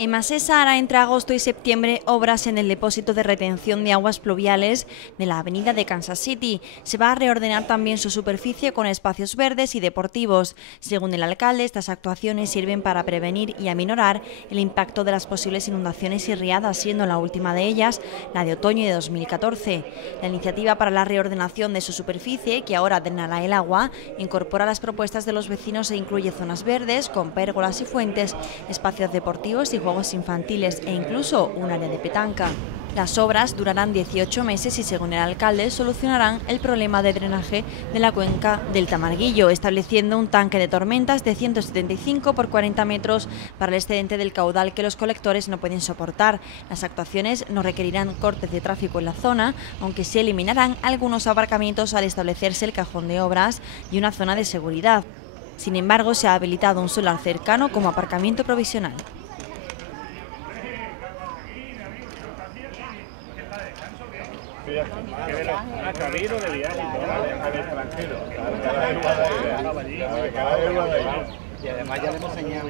Emasesa hará entre agosto y septiembre obras en el depósito de retención de aguas pluviales de la avenida de Kansas City. Se va a reordenar también su superficie con espacios verdes y deportivos. Según el alcalde, estas actuaciones sirven para prevenir y aminorar el impacto de las posibles inundaciones y riadas, siendo la última de ellas la de otoño de 2014. La iniciativa para la reordenación de su superficie, que ahora drenará el agua, incorpora las propuestas de los vecinos e incluye zonas verdes con pérgolas y fuentes, espacios deportivos y juegos infantiles e incluso un área de petanca. Las obras durarán 18 meses y, según el alcalde, solucionarán el problema de drenaje de la cuenca del Tamarguillo, estableciendo un tanque de tormentas de 175 por 40 metros para el excedente del caudal que los colectores no pueden soportar. Las actuaciones no requerirán cortes de tráfico en la zona, aunque se eliminarán algunos aparcamientos al establecerse el cajón de obras y una zona de seguridad. Sin embargo, se ha habilitado un solar cercano como aparcamiento provisional. Y además ya le hemos enseñado.